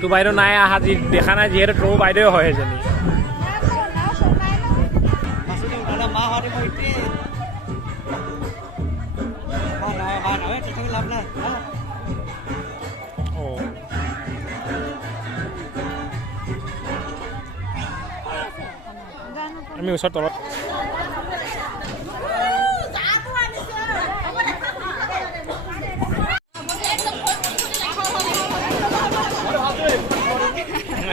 তোৰ বাইদেউ নাই অহা দেখা নাই যিহেতু তোৰ বাইদেউ হয় সেইজনী আমি ওচৰত তলত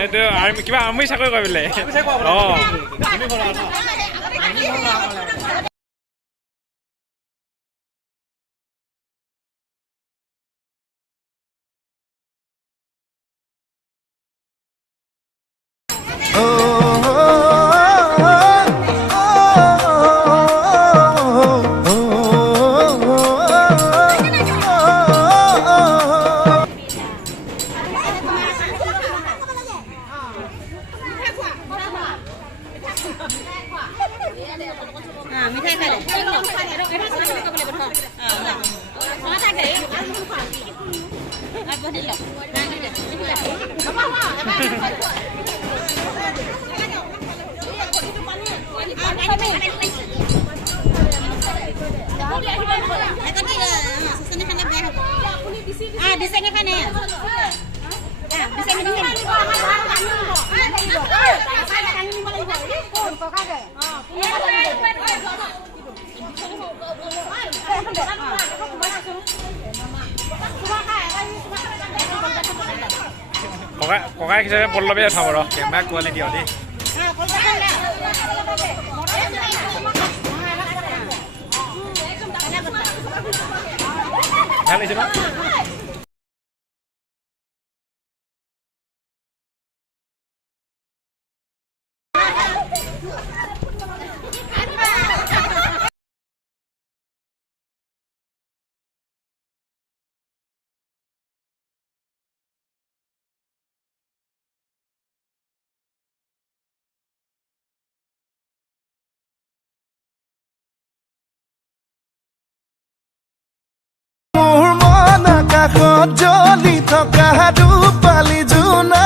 এইটো কিবা আমি চাকৰি কৰে বোলে অঁ ককাই হিচাপে পল্লৱী উঠাব ৰ কেমেৰা কোৱালিটি আৰু দেই ভাল লাগিছে ন জ্বলি থকা ৰূপালী জোনা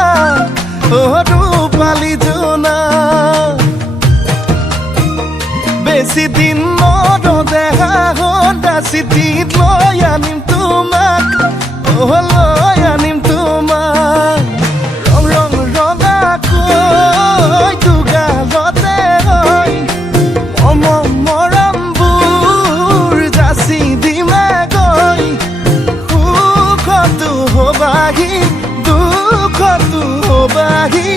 ৰূপালী জোনা বেছি দিন নদেহা সদা চিঠিত লৈ আনিম তোমাক লৈ আনিম তোমাক ৰং ৰং ৰঙাকৈ দুগালতে হয় মৰমবোৰ যাচি দিমাগৈ হবাহি দুখতো হবাহি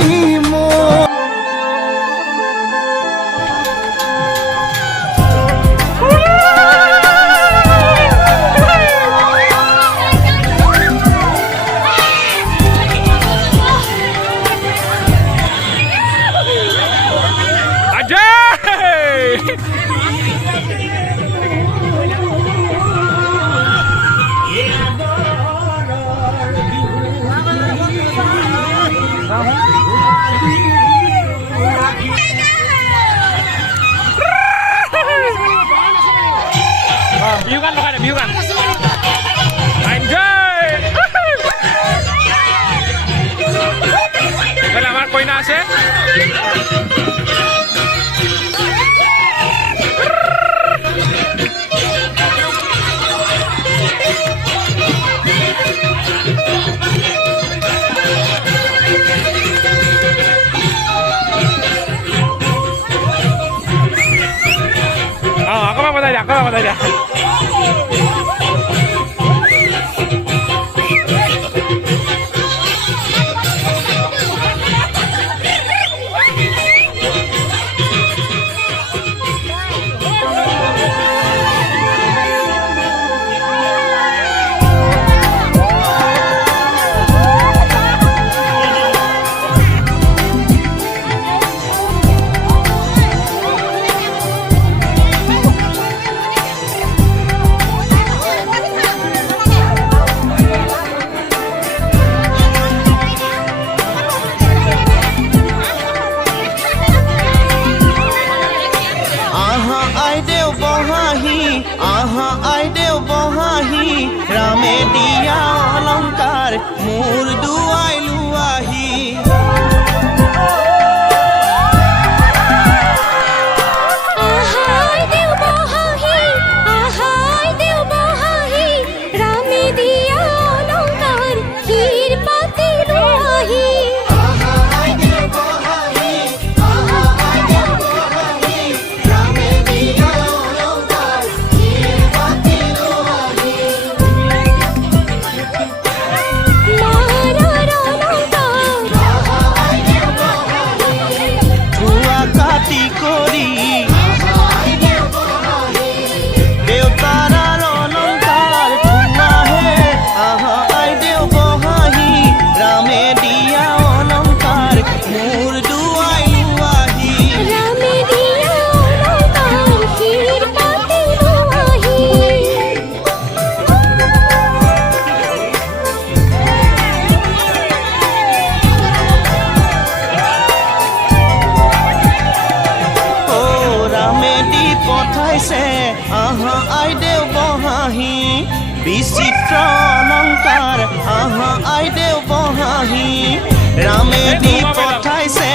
মোৰ বিহুগান লগাই দে বিহুগান এইফালে আমাৰ কইনা আছে আকৌ বজাই দিয়া আহা আইদেউ বহাহি ৰামে দিয়া অলংকাৰ মোৰ দুৱাই লোৱাহি আহা আইদেউ বহাহি বিচিত্ৰ অলংকাৰ আহা আইদেউ বহাহি ৰামে দি পঠাইছে